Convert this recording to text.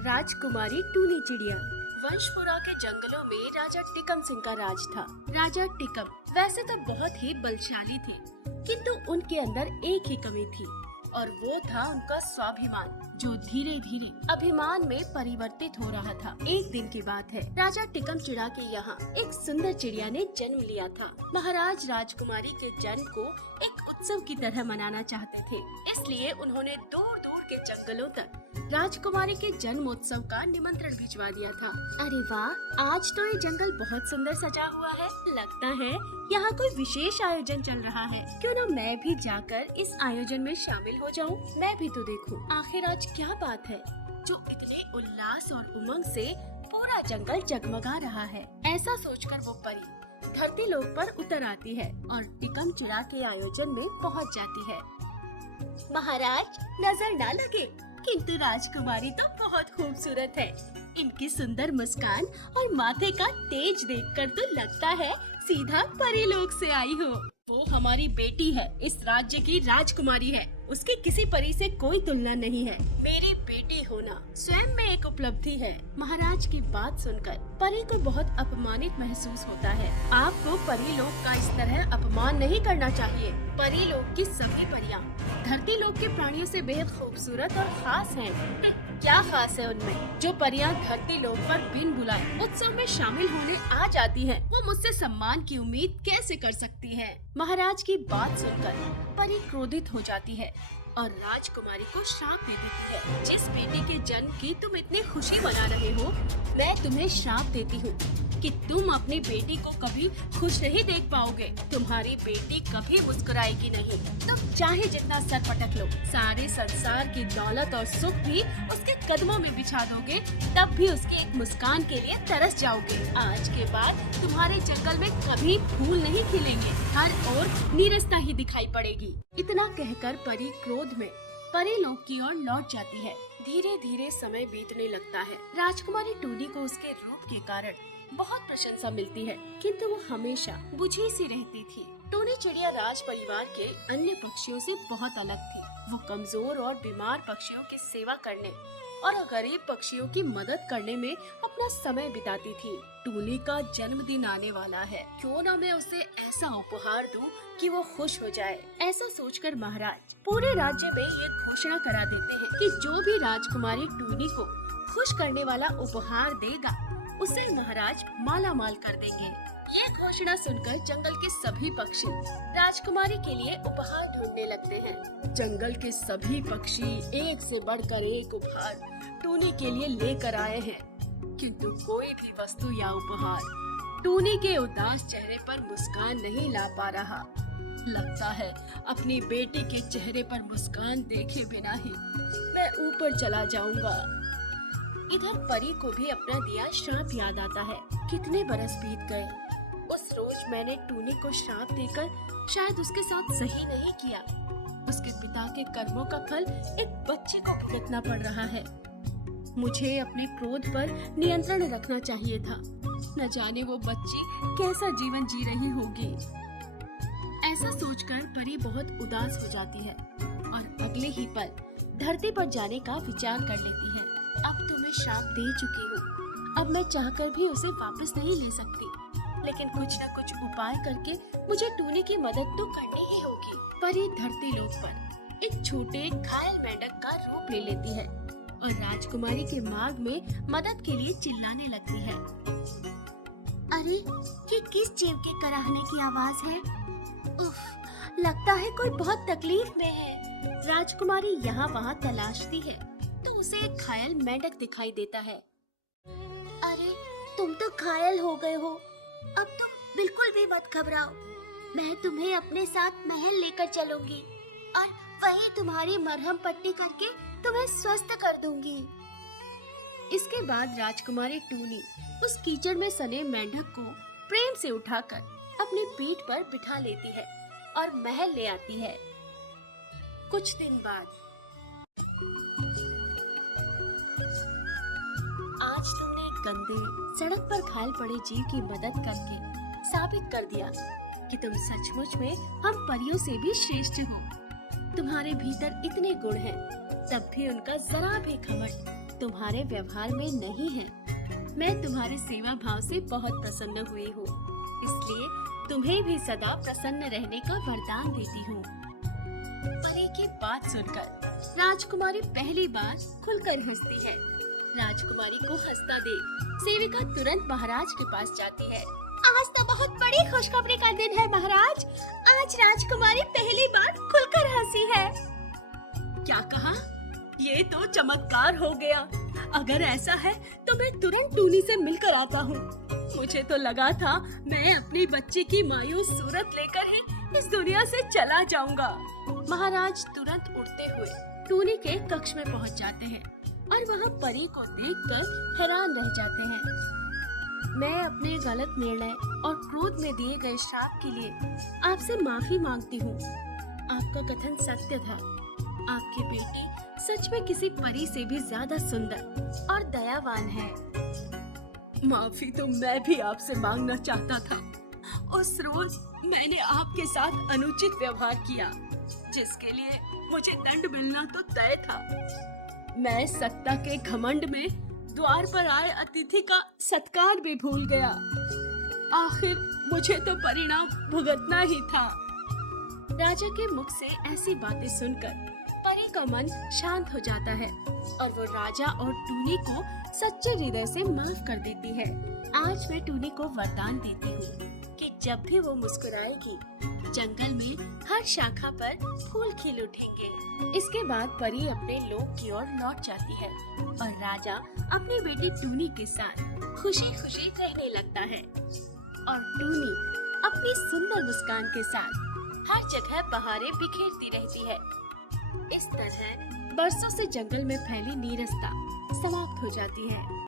राजकुमारी टूनी चिड़िया। वंशपुरा के जंगलों में राजा टिकम सिंह का राज था। राजा टिकम वैसे तो बहुत ही बलशाली थे, किंतु उनके अंदर एक ही कमी थी और वो था उनका स्वाभिमान, जो धीरे धीरे अभिमान में परिवर्तित हो रहा था। एक दिन की बात है, राजा टिकम चिड़ा के यहाँ एक सुंदर चिड़िया ने जन्म लिया था। महाराज राजकुमारी के जन्म को एक उत्सव की तरह मनाना चाहते थे, इसलिए उन्होंने दूर दूर के जंगलों तक राजकुमारी के जन्मोत्सव का निमंत्रण भिजवा दिया था। अरे वाह, आज तो ये जंगल बहुत सुंदर सजा हुआ है। लगता है यहाँ कोई विशेष आयोजन चल रहा है। क्यों न मैं भी जाकर इस आयोजन में शामिल हो जाऊँ। मैं भी तो देखूं, आखिर आज क्या बात है जो इतने उल्लास और उमंग से पूरा जंगल जगमगा रहा है। ऐसा सोचकर वो परी धरती लोक पर उतर आती है और टिकम चिड़ा के आयोजन में पहुँच जाती है। महाराज, नजर ना लगे, किंतु राजकुमारी तो बहुत खूबसूरत है। इनकी सुंदर मुस्कान और माथे का तेज देखकर तो लगता है सीधा परीलोक से आई हो। वो हमारी बेटी है, इस राज्य की राजकुमारी है। उसकी किसी परी से कोई तुलना नहीं है। मेरी बेटी होना स्वयं में एक उपलब्धि है। महाराज की बात सुनकर परी को बहुत अपमानित महसूस होता है। आपको परीलोक का इस तरह अपमान नहीं करना चाहिए। परीलोक की सभी परियां धरती लोक के प्राणियों से बेहद खूबसूरत और खास हैं। क्या खास है उनमें? जो परियां धरती लोक पर बिन बुलाए उत्सव में शामिल होने आ जाती हैं, वो मुझसे सम्मान की उम्मीद कैसे कर सकती हैं? महाराज की बात सुनकर परी क्रोधित हो जाती है और राजकुमारी को श्राप दे देती है। जिस बेटी के जन्म की तुम इतनी खुशी मना रहे हो, मैं तुम्हें श्राप देती हूँ कि तुम अपनी बेटी को कभी खुश नहीं देख पाओगे। तुम्हारी बेटी कभी मुस्कुराएगी नहीं। तुम चाहे जितना सर पटक लो, सारे संसार की दौलत और सुख भी उसके कदमों में बिछा दोगे, तब भी उसकी एक मुस्कान के लिए तरस जाओगे। आज के बाद तुम्हारे जंगल में कभी फूल नहीं खिलेंगे, हर ओर नीरसता ही दिखाई पड़ेगी। इतना कहकर परी क्रोध में परीलोक की ओर लौट जाती है। धीरे धीरे समय बीतने लगता है। राजकुमारी टूनी को उसके रूप के कारण बहुत प्रशंसा मिलती है, किंतु वो हमेशा बुझी सी रहती थी। टूनी चिड़िया राज परिवार के अन्य पक्षियों से बहुत अलग थी। वो कमजोर और बीमार पक्षियों की सेवा करने और गरीब पक्षियों की मदद करने में अपना समय बिताती थी। टूनी का जन्मदिन आने वाला है, क्यों न मैं उसे ऐसा उपहार दूं कि वो खुश हो जाए। ऐसा सोचकर महाराज पूरे राज्य में ये घोषणा करा देते हैं कि जो भी राजकुमारी टूनी को खुश करने वाला उपहार देगा, उसे महाराज माला माल कर देंगे। ये घोषणा सुनकर जंगल के सभी पक्षी राजकुमारी के लिए उपहार ढूंढने लगते हैं। जंगल के सभी पक्षी एक से बढ़कर एक उपहार टूनी के लिए लेकर आए हैं, किंतु कोई भी वस्तु या उपहार टूनी के उदास चेहरे पर मुस्कान नहीं ला पा रहा। लगता है अपनी बेटी के चेहरे पर मुस्कान देखे बिना ही मैं ऊपर चला जाऊंगा। इधर परी को भी अपना दिया श्राप याद आता है। कितने बरस बीत गए। उस रोज मैंने टूनी को श्राप देकर शायद उसके साथ सही नहीं किया। उसके पिता के कर्मों का फल एक बच्चे को भुगतना पड़ रहा है। मुझे अपने क्रोध पर नियंत्रण रखना चाहिए था। न जाने वो बच्ची कैसा जीवन जी रही होगी। ऐसा सोचकर परी बहुत उदास हो जाती है और अगले ही पल धरती पर जाने का विचार कर लेती है। अब तो मैं श्राप दे चुकी हूँ, अब मैं चाहकर भी उसे वापस नहीं ले सकती, लेकिन कुछ न कुछ उपाय करके मुझे टूनी की मदद तो करनी ही होगी। परी धरती लोक पर एक छोटे घायल मेंढक का रूप ले लेती है और राजकुमारी के मार्ग में मदद के लिए चिल्लाने लगती है। अरे, ये किस जीव के कराहने की आवाज है? उफ, लगता है कोई बहुत तकलीफ में है। राजकुमारी यहाँ वहाँ तलाशती है तो उसे एक घायल मेंढक दिखाई देता है। अरे, तुम तो घायल हो गए हो। अब तुम बिल्कुल भी मत घबराओ। मैं तुम्हें अपने साथ महल लेकर चलूंगी और वहीं तुम्हारी मरहम पट्टी करके तुम्हें स्वस्थ कर दूंगी। इसके बाद राजकुमारी टूनी उस कीचड़ में सने मेंढक को प्रेम से उठाकर अपनी पीठ पर बिठा लेती है और महल ले आती है। कुछ दिन बाद आज तुमने एक गंदे सड़क पर घायल पड़े जीव की मदद करके साबित कर दिया कि तुम सचमुच में हम परियों से भी श्रेष्ठ हो। तुम्हारे भीतर इतने गुण हैं, तब भी उनका जरा भी घमंड तुम्हारे व्यवहार में नहीं है। मैं तुम्हारे सेवा भाव से बहुत प्रसन्न हुई हूँ, इसलिए तुम्हें भी सदा प्रसन्न रहने का वरदान देती हूँ। परी की बात सुनकर राजकुमारी पहली बार खुलकर हंसती है। राजकुमारी को हंसता देख सेविका तुरंत महाराज के पास जाती है। आज तो बहुत बड़ी खुशखबरी का दिन है महाराज, आज राजकुमारी पहली बार खुलकर हंसी है। क्या कहा? ये तो चमत्कार हो गया। अगर ऐसा है तो मैं तुरंत टूनी से मिलकर आता हूँ। मुझे तो लगा था मैं अपनी बच्ची की मायूस सूरत लेकर ही इस दुनिया से चला जाऊंगा। महाराज तुरंत उठते हुए टूनी के कक्ष में पहुँच जाते हैं और वहाँ परी को देखकर हैरान रह जाते हैं। मैं अपने गलत निर्णय और क्रोध में दिए गए श्राप के लिए आपसे माफी मांगती हूँ। आपका कथन सत्य था। आपकी बेटी सच में किसी परी से भी ज्यादा सुंदर और दयावान है। माफी तो मैं भी आपसे मांगना चाहता था। उस रोज मैंने आपके साथ अनुचित व्यवहार किया, जिसके लिए मुझे दंड मिलना तो तय था। मैं सत्ता के घमंड में द्वार पर आए अतिथि का सत्कार भी भूल गया। आखिर मुझे तो परिणाम भुगतना ही था। राजा के मुख से ऐसी बातें सुनकर परी का मन शांत हो जाता है और वो राजा और टूनी को सच्चे हृदय से माफ कर देती है। आज मैं टूनी को वरदान देती हूँ कि जब भी वो मुस्कुराएगी, जंगल में हर शाखा पर फूल खिल उठेंगे। इसके बाद परी अपने लोक की ओर लौट जाती है और राजा अपनी बेटी टूनी के साथ खुशी खुशी रहने लगता है और टूनी अपनी सुंदर मुस्कान के साथ हर जगह बहारें बिखेरती रहती है। इस तरह बरसों से जंगल में फैली नीरसता समाप्त हो जाती है।